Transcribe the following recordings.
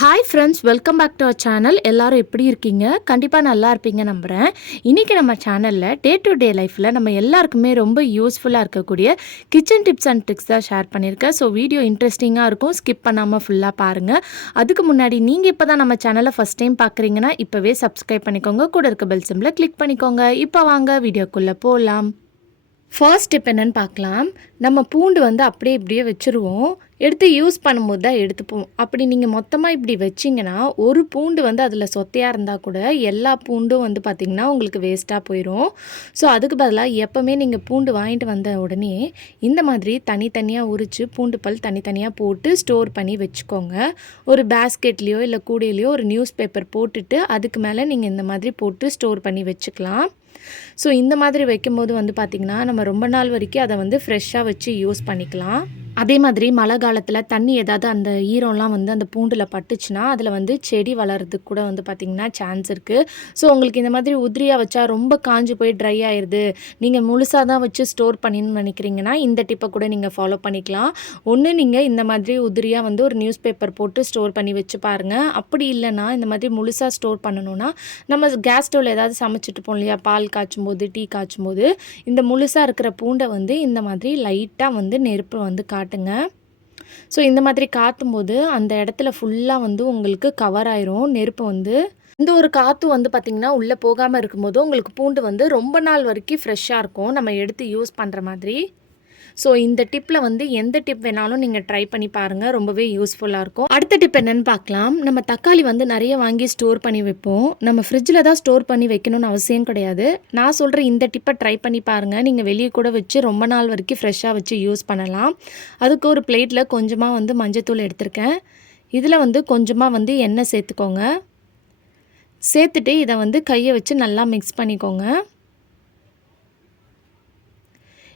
Hi friends, welcome back to our channel. எல்லாரும் எப்படி இருக்கீங்க? கண்டிப்பாக நல்லா இருப்பீங்க நம்புகிறேன். இன்றைக்கி நம்ம சேனலில் டே டு டே லைஃப்பில் நம்ம எல்லாருக்குமே ரொம்ப யூஸ்ஃபுல்லாக இருக்கக்கூடிய கிச்சன் டிப்ஸ் அண்ட் ட்ரிக்ஸ் தான் ஷேர் பண்ணியிருக்கேன். ஸோ வீடியோ இன்ட்ரெஸ்டிங்காக இருக்கும், ஸ்கிப் பண்ணாமல் ஃபுல்லாக பாருங்கள். அதுக்கு முன்னாடி நீங்கள் இப்போ தான் நம்ம சேனலை ஃபஸ்ட் டைம் பார்க்குறீங்கன்னா இப்போவே சப்ஸ்கிரைப் பண்ணிக்கோங்க, கூட இருக்க பெல் சிம்பிளை கிளிக் பண்ணிக்கோங்க. இப்போ வாங்க வீடியோக்குள்ளே போகலாம். ஃபர்ஸ்ட் ஸ்டெப் என்னென்னு பார்க்கலாம். நம்ம பூண்டு அப்படியே இப்படியே வச்சுருவோம். எடுத்து யூஸ் பண்ணும்போது தான் எடுத்துப்போம். அப்படி நீங்கள் மொத்தமாக இப்படி வச்சிங்கன்னா ஒரு பூண்டு அதில் சொத்தையாக இருந்தால் கூட எல்லா பூண்டும் பார்த்திங்கன்னா உங்களுக்கு வேஸ்ட்டாக போயிடும். ஸோ அதுக்கு பதிலாக எப்போவுமே நீங்கள் பூண்டு வாங்கிட்டு வந்த உடனே இந்த மாதிரி தனித்தனியாக உரித்து பூண்டு பல் தனித்தனியாக போட்டு ஸ்டோர் பண்ணி வச்சுக்கோங்க. ஒரு பேஸ்கெட்லேயோ இல்லை கூடையிலையோ ஒரு நியூஸ் பேப்பர் போட்டுட்டு அதுக்கு மேலே நீங்கள் இந்த மாதிரி போட்டு ஸ்டோர் பண்ணி வச்சுக்கலாம். ஸோ இந்த மாதிரி வைக்கும்போது பார்த்திங்கன்னா நம்ம ரொம்ப நாள் வரைக்கும் அதை ஃப்ரெஷ்ஷாக வச்சு யூஸ் பண்ணிக்கலாம். அதே மாதிரி மழை காலத்தில் தண்ணி ஏதாவது அந்த ஈரம்லாம் அந்த பூண்டில் பட்டுச்சுன்னா அதில் செடி வளர்கிறதுக்கு கூட பார்த்திங்கன்னா சான்ஸ் இருக்குது. ஸோ உங்களுக்கு இந்த மாதிரி உதிரியாக வச்சா ரொம்ப காஞ்சி போய் ட்ரை ஆயிடுது, நீங்கள் முழுசாக தான் வச்சு ஸ்டோர் பண்ணின்னு நினைக்கிறீங்கன்னா இந்த டிப்பை கூட நீங்கள் ஃபாலோ பண்ணிக்கலாம். ஒன்று நீங்கள் இந்த மாதிரி உதிரியாக ஒரு நியூஸ் பேப்பர் போட்டு ஸ்டோர் பண்ணி வச்சு பாருங்கள். அப்படி இல்லைன்னா இந்த மாதிரி முழுசாக ஸ்டோர் பண்ணணுன்னா நம்ம கேஸ் ஸ்டவ்வில் ஏதாவது சமைச்சிட்டு போகணும் இல்லையா, பால் காய்ச்சும் போது டீ காய்ச்சும் போது இந்த முழுசாக இருக்கிற பூண்டை இந்த மாதிரி லைட்டாக நெருப்பு காட்டுங்க. ஸோ இந்த மாதிரி காட்டும் போது அந்த இடத்துல ஃபுல்லாக உங்களுக்கு கவர் ஆயிரும். நெருப்பு இந்த ஒரு காற்று பார்த்திங்கன்னா உள்ளே போகாமல் இருக்கும்போது உங்களுக்கு பூண்டு ரொம்ப நாள் வரைக்கும் ஃப்ரெஷ்ஷாக இருக்கும், நம்ம எடுத்து யூஸ் பண்ணுற மாதிரி. ஸோ இந்த டிப்பில் எந்த டிப் வேணாலும் நீங்கள் ட்ரை பண்ணி பாருங்கள், ரொம்பவே யூஸ்ஃபுல்லாக இருக்கும். அடுத்த டிப் என்னென்னு பார்க்கலாம். நம்ம தக்காளி நிறைய வாங்கி ஸ்டோர் பண்ணி வைப்போம். நம்ம ஃப்ரிட்ஜில் தான் ஸ்டோர் பண்ணி வைக்கணும்னு அவசியம் கிடையாது. நான் சொல்கிற இந்த டிப்பை ட்ரை பண்ணி பாருங்கள். நீங்கள் வெளியே கூட வச்சு ரொம்ப நாள் வரைக்கும் ஃப்ரெஷ்ஷாக வச்சு யூஸ் பண்ணலாம். அதுக்கு ஒரு பிளேட்டில் கொஞ்சமாக மஞ்சத்தூள் எடுத்திருக்கேன். இதில் கொஞ்சமாக எண்ணெய் சேர்த்துக்கோங்க. சேர்த்துட்டு இதை கையை வச்சு நல்லா மிக்ஸ் பண்ணிக்கோங்க.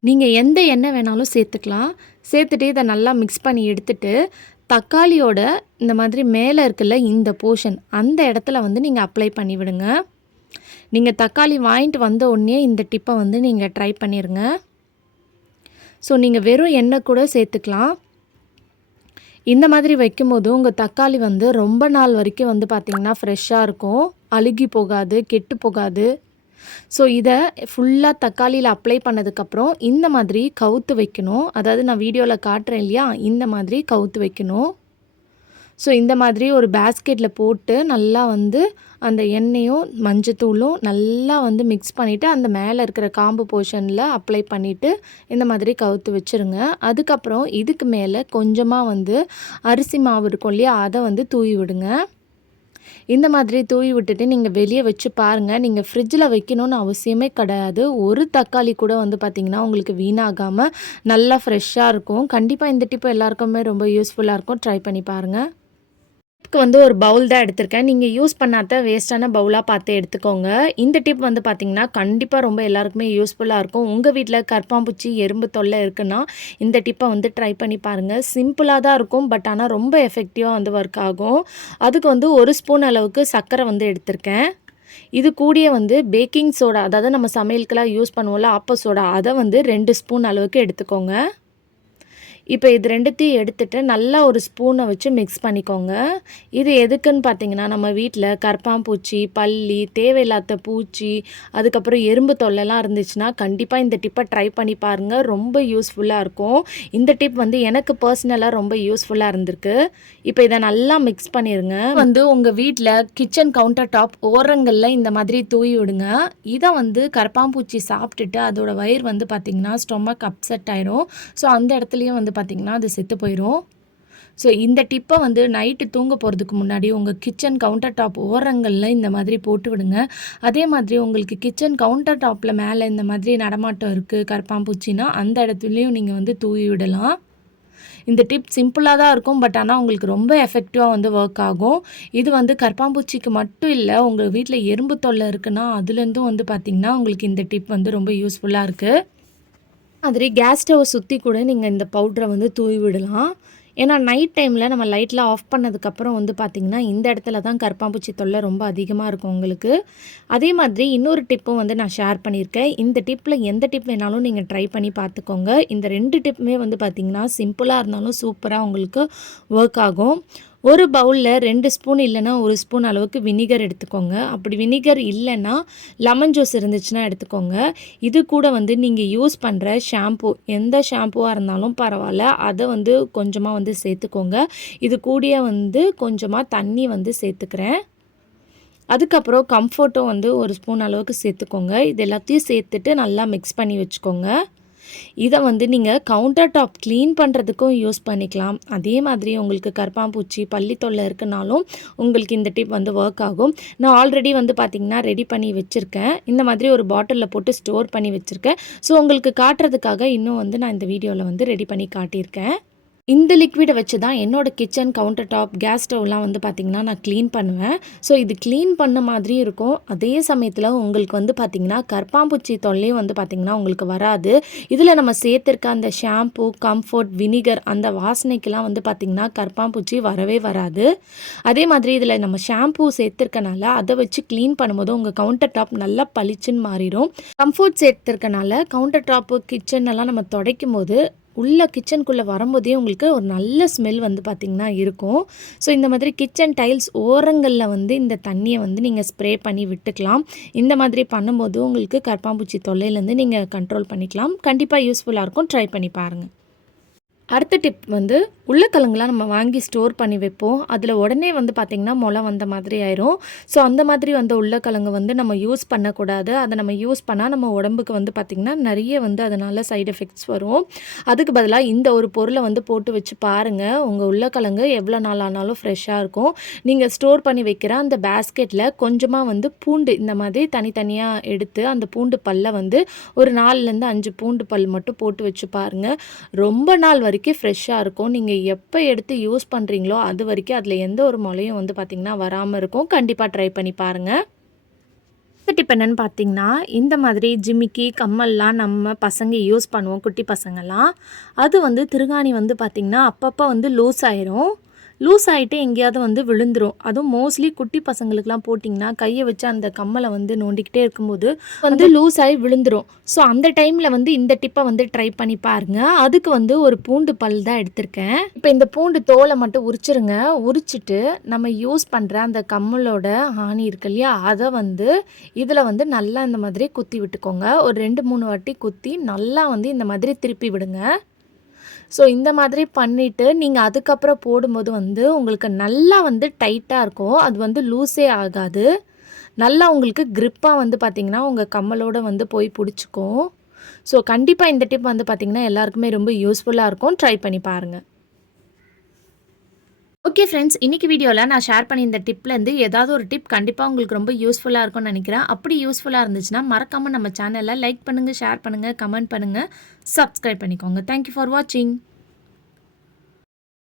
நீங்கள் எந்த எண்ணெய் வேணாலும் சேர்த்துக்கலாம். சேர்த்துட்டு இதை நல்லா மிக்ஸ் பண்ணி எடுத்துட்டு தக்காளியோட இந்த மாதிரி மேலே இருக்குல்ல இந்த போர்ஷன் அந்த இடத்துல நீங்கள் அப்ளை பண்ணி விடுங்க. நீங்கள் தக்காளி வாங்கிட்டு வந்த உடனே இந்த டிப்பை நீங்கள் ட்ரை பண்ணிடுங்க. ஸோ நீங்கள் வெறும் எண்ணெய் கூட சேர்த்துக்கலாம். இந்த மாதிரி வைக்கும்போது உங்கள் தக்காளி ரொம்ப நாள் வரைக்கும் பார்த்திங்கன்னா ஃப்ரெஷ்ஷாக இருக்கும், அழுகி போகாது, கெட்டு போகாது. ஸோ இதை ஃபுல்லாக தக்காளியில் அப்ளை பண்ணதுக்கப்புறம் இந்த மாதிரி கவுத்து வைக்கணும். அதாவது நான் வீடியோவில் காட்டுறேன் இல்லையா, இந்த மாதிரி கவுத்து வைக்கணும். ஸோ இந்த மாதிரி ஒரு பேஸ்கெட்டில் போட்டு நல்லா அந்த எண்ணெயும் மஞ்சத்தூளும் நல்லா மிக்ஸ் பண்ணிவிட்டு அந்த மேலே இருக்கிற காம்பு போர்ஷனில் அப்ளை பண்ணிவிட்டு இந்த மாதிரி கவுத்து வச்சுருங்க. அதுக்கப்புறம் இதுக்கு மேலே கொஞ்சமாக அரிசி மாவு இருக்கும் இல்லையா, அதை தூவி விடுங்க. இந்த மாதிரி தூவி விட்டுட்டு நீங்கள் வெளியே வச்சு பாருங்கள். நீங்கள் ஃப்ரிட்ஜில் வைக்கணும்னு அவசியமே கிடையாது. ஒரு தக்காளி கூட பார்த்திங்கன்னா உங்களுக்கு வீணாகாமல் நல்லா ஃப்ரெஷ்ஷாக இருக்கும். கண்டிப்பாக இந்த டிப்பு எல்லாருக்குமே ரொம்ப யூஸ்ஃபுல்லாக இருக்கும், ட்ரை பண்ணி பாருங்கள். ஒரு பவுல் தான் எடுத்திருக்கேன். நீங்கள் யூஸ் பண்ணாத வேஸ்ட்டான பவுலாக பார்த்து எடுத்துக்கோங்க. இந்த டிப் பார்த்திங்கன்னா கண்டிப்பாக ரொம்ப எல்லாருக்குமே யூஸ்ஃபுல்லாக இருக்கும். உங்கள் வீட்டில் கரப்பாம்பூச்சி எறும்பு தொல்லை இருக்குன்னா இந்த டிப்பை ட்ரை பண்ணி பாருங்கள். சிம்பிளாக தான் இருக்கும், பட் ஆனால் ரொம்ப எஃபெக்டிவாக ஒர்க் ஆகும். அதுக்கு ஒரு ஸ்பூன் அளவுக்கு சர்க்கரை எடுத்திருக்கேன். இது கூடிய பேக்கிங் சோடா, அதாவது நம்ம சமையலுக்கெல்லாம் யூஸ் பண்ணுவோம்ல ஆப்ப சோடா, அதை 2 ஸ்பூன் அளவுக்கு எடுத்துக்கோங்க. இப்போ இது ரெண்டுத்தையும் எடுத்துகிட்டு நல்லா ஒரு ஸ்பூனை வச்சு மிக்ஸ் பண்ணிக்கோங்க. இது எதுக்குன்னு பார்த்தீங்கன்னா நம்ம வீட்டில் கரப்பாம்பூச்சி, பல்லி, தேவையில்லாத பூச்சி, அதுக்கப்புறம் எறும்பு தொல்லைலாம் இருந்துச்சுன்னா கண்டிப்பாக இந்த டிப்பை ட்ரை பண்ணி பாருங்கள், ரொம்ப யூஸ்ஃபுல்லாக இருக்கும். இந்த டிப் எனக்கு பர்சனலாக ரொம்ப யூஸ்ஃபுல்லாக இருந்திருக்கு. இப்போ இதை நல்லா மிக்ஸ் பண்ணிடுங்க. உங்கள் வீட்டில் கிச்சன் கவுண்டர் டாப் ஓரங்களில் இந்த மாதிரி தூவி விடுங்க. இதை கரப்பாம்பூச்சி சாப்பிட்டுட்டு அதோட வயிறு பார்த்திங்கன்னா ஸ்டொமக் அப்செட் ஆயிரும். ஸோ அந்த இடத்துலையும் பார்த்திங்கன்னா அது செத்து போயிடும். ஸோ இந்த டிப்பை நைட்டு தூங்க போகிறதுக்கு முன்னாடி உங்கள் கிச்சன் கவுண்டர் டாப் ஓரங்களில் இந்த மாதிரி போட்டு விடுங்க. அதே மாதிரி உங்களுக்கு கிச்சன் கவுண்டர் டாப்பில் மேலே இந்த மாதிரி நடமாட்டம் இருக்குது கரப்பாம்பூச்சின்னா அந்த இடத்துலையும் நீங்கள் தூவி விடலாம். இந்த டிப் சிம்பிளாக தான் இருக்கும், பட் ஆனால் உங்களுக்கு ரொம்ப எஃபெக்டிவாக ஒர்க் ஆகும். இது கரப்பாம்பூச்சிக்கு மட்டும் இல்லை, உங்கள் வீட்டில் எறும்பு தொல்லை இருக்குன்னா அதுலேருந்தும் பார்த்திங்கன்னா உங்களுக்கு இந்த டிப் ரொம்ப யூஸ்ஃபுல்லாக இருக்குது. மாதிரி கேஸ் ஸ்டவ்வை சுற்றி கூட நீங்கள் இந்த பவுட்ரை தூவி விடலாம். ஏன்னா நைட் டைமில் நம்ம லைட்லாம் ஆஃப் பண்ணதுக்கப்புறம் பார்த்திங்கன்னா இந்த இடத்துல தான் கரப்பாம்பூச்சி தொல்லை ரொம்ப அதிகமாக இருக்கும் உங்களுக்கு. அதே மாதிரி இன்னொரு டிப்பும் நான் ஷேர் பண்ணியிருக்கேன். இந்த டிப்பில் எந்த டிப் வேணாலும் நீங்கள் ட்ரை பண்ணி பார்த்துக்கோங்க. இந்த 2 டிப்புமே பார்த்திங்கன்னா சிம்பிளாக இருந்தாலும் சூப்பராக உங்களுக்கு ஒர்க் ஆகும். ஒரு பவுலில் 2 ஸ்பூன் இல்லைனா 1 ஸ்பூன் அளவுக்கு வினிகர் எடுத்துக்கோங்க. அப்படி வினிகர் இல்லைன்னா லெமன் ஜூஸ் இருந்துச்சுன்னா எடுத்துக்கோங்க. இது கூட வந்து நீங்கள் யூஸ் பண்ணுற ஷாம்பு, எந்த ஷாம்புவாக இருந்தாலும் பரவாயில்ல, அதை வந்து கொஞ்சமாக வந்து சேர்த்துக்கோங்க. இது கூடயே வந்து கொஞ்சமாக தண்ணி வந்து சேர்த்துக்கிறேன். அதுக்கப்புறம் கம்ஃபர்ட்டும் வந்து 1 ஸ்பூன் அளவுக்கு சேர்த்துக்கோங்க. இது எல்லாத்தையும் சேர்த்துட்டு நல்லா மிக்ஸ் பண்ணி வச்சுக்கோங்க. இதை வந்து நீங்கள் கவுண்டர் டாப் க்ளீன் பண்ணுறதுக்கும் யூஸ் பண்ணிக்கலாம். அதே மாதிரி உங்களுக்கு கரப்பான்பூச்சி, பல்லி தொல்லை இருக்குனாலும் உங்களுக்கு இந்த டிப் வந்து ஒர்க் ஆகும். நான் ஆல்ரெடி வந்து பார்த்திங்கன்னா ரெடி பண்ணி வச்சுருக்கேன். இந்த மாதிரி ஒரு பாட்டிலில் போட்டு ஸ்டோர் பண்ணி வச்சுருக்கேன். ஸோ உங்களுக்கு காட்டுறதுக்காக இன்னும் வந்து நான் இந்த வீடியோவில் வந்து ரெடி பண்ணி காட்டியிருக்கேன். இந்த லிக்விடை வச்சு தான் என்னோடய கிச்சன், கவுண்டர் டாப், கேஸ் ஸ்டவ்லாம் வந்து பார்த்திங்கன்னா நான் க்ளீன் பண்ணுவேன். ஸோ இது க்ளீன் பண்ண மாதிரியும் இருக்கும். அதே சமயத்தில் உங்களுக்கு வந்து பார்த்திங்கன்னா கரப்பான்பூச்சி தொல்லையும் வந்து பார்த்திங்கன்னா உங்களுக்கு வராது. இதில் நம்ம சேர்த்துருக்க அந்த ஷாம்பு, கம்ஃபர்ட், வினிகர் அந்த வாசனைக்கெலாம் வந்து பார்த்திங்கன்னா கரப்பான்பூச்சி வரவே வராது. அதே மாதிரி இதில் நம்ம ஷாம்பு சேர்த்துருக்கனால அதை வச்சு க்ளீன் பண்ணும்போது உங்கள் கவுண்டர் டாப் நல்லா பளிச்சுன்னு மாறிடும். கம்ஃபர்ட் சேர்த்துருக்கனால கவுண்டர் டாப்பு, கிச்சன் எல்லாம் நம்ம துடைக்கும் போது உள்ள கிச்சனுக்குள்ளே வரும்போதே உங்களுக்கு ஒரு நல்ல ஸ்மெல் வந்து பார்த்திங்கன்னா இருக்கும். ஸோ இந்த மாதிரி கிச்சன் டைல்ஸ் ஓரங்களில் வந்து இந்த தண்ணியை வந்து நீங்கள் ஸ்ப்ரே பண்ணி விட்டுக்கலாம். இந்த மாதிரி பண்ணும்போது உங்களுக்கு கரப்பான்பூச்சி தொல்லையிலேருந்து நீங்கள் கண்ட்ரோல் பண்ணிக்கலாம். கண்டிப்பாக யூஸ்ஃபுல்லாக இருக்கும். ட்ரை பண்ணி பாருங்கள். அடுத்த டிப் வந்து உருளைக்கிழங்குலாம் நம்ம வாங்கி ஸ்டோர் பண்ணி வைப்போம். அதில் உடனே வந்து பார்த்திங்கன்னா முளை வந்த மாதிரி ஆயிரும். ஸோ அந்த மாதிரி வந்த உருளைக்கிழங்கு வந்து நம்ம யூஸ் பண்ணக்கூடாது. அதை நம்ம யூஸ் பண்ணால் நம்ம உடம்புக்கு வந்து பார்த்திங்கன்னா நிறைய வந்து அதனால் சைடு எஃபெக்ட்ஸ் வரும். அதுக்கு பதிலாக இந்த ஒரு பொருளை வந்து போட்டு வச்சு பாருங்கள். உங்கள் உருளைக்கிழங்கு எவ்வளோ நாள் ஆனாலும் ஃப்ரெஷ்ஷாக இருக்கும். நீங்கள் ஸ்டோர் பண்ணி வைக்கிற அந்த பேஸ்கெட்டில் கொஞ்சமாக வந்து பூண்டு இந்த மாதிரி தனித்தனியாக எடுத்து அந்த பூண்டு பல்லை வந்து ஒரு 4லேருந்து 5 பூண்டு பல் மட்டும் போட்டு வச்சு பாருங்கள். ரொம்ப நாள் வரைக்கும் ஃப்ரெஷ்ஷாக இருக்கும். நீங்கள் எப்போ எடுத்து யூஸ் பண்ணுறீங்களோ அது வரைக்கும் அதில் எந்த ஒரு முளையும் வந்து பார்த்திங்கன்னா வராமல் இருக்கும். கண்டிப்பாக ட்ரை பண்ணி பாருங்கள். டிப் என்னன்னு பார்த்தீங்கன்னா, இந்த மாதிரி ஜிமிக்கி, கம்மல்லாம் நம்ம பசங்க யூஸ் பண்ணுவோம், குட்டி பசங்கள்லாம். அது வந்து திருகாணி வந்து பார்த்திங்கன்னா அப்பப்போ வந்து லூஸ் ஆயிரும். லூஸ் ஆகிட்டு எங்கேயாவது வந்து விழுந்துரும். அதுவும் மோஸ்ட்லி குட்டி பசங்களுக்குலாம் போட்டிங்கன்னா கையை வச்சு அந்த கம்மலை வந்து நோண்டிக்கிட்டே இருக்கும்போது வந்து லூஸ் ஆகி விழுந்துரும். ஸோ அந்த டைமில் வந்து இந்த டிப்பை வந்து ட்ரை பண்ணி பாருங்கள். அதுக்கு வந்து ஒரு பூண்டு பல் தான் எடுத்திருக்கேன். இப்போ இந்த பூண்டு தோலை மட்டும் உரிச்சிருங்க. உரிச்சிட்டு நம்ம யூஸ் பண்ணுற அந்த கம்மலோட ஆணி இருக்கு இல்லையா, அதை வந்து இதில் வந்து நல்லா இந்த மாதிரி குத்தி விட்டுக்கோங்க. ஒரு 2-3 வாட்டி குத்தி நல்லா வந்து இந்த மாதிரி திருப்பி விடுங்க. ஸோ இந்த மாதிரி பண்ணிவிட்டு நீங்கள் அதுக்கப்புறம் போடும்போது வந்து உங்களுக்கு நல்லா வந்து டைட்டாக இருக்கும். அது வந்து லூஸே ஆகாது. நல்லா உங்களுக்கு க்ரிப்பாக வந்து பார்த்திங்கன்னா உங்கள் கம்மலோடு வந்து போய் பிடிச்சிக்கும். ஸோ கண்டிப்பாக இந்த டிப் வந்து பார்த்திங்கன்னா எல்லாருக்குமே ரொம்ப யூஸ்ஃபுல்லாக இருக்கும். ட்ரை பண்ணி பாருங்கள். ஓகே ஃப்ரெண்ட்ஸ், இன்றைக்கி வீடியோவில் நான் ஷேர் பண்ணி இந்த டிப்லேருந்து ஏதாவது ஒரு டிப் கண்டிப்பாக உங்களுக்கு ரொம்ப யூஸ்ஃபுல்லாக இருக்கும்னு நினைக்கிறேன். அப்படி யூஸ்ஃபுல்லாக இருந்துச்சுன்னா மறக்காமல் நம்ம சேனலை லைக் பண்ணுங்கள், ஷேர் பண்ணுங்கள், கமெண்ட் பண்ணுங்கள், சப்ஸ்கிரைப் பண்ணிக்கோங்க. தேங்க்யூ ஃபார் வாட்சிங்.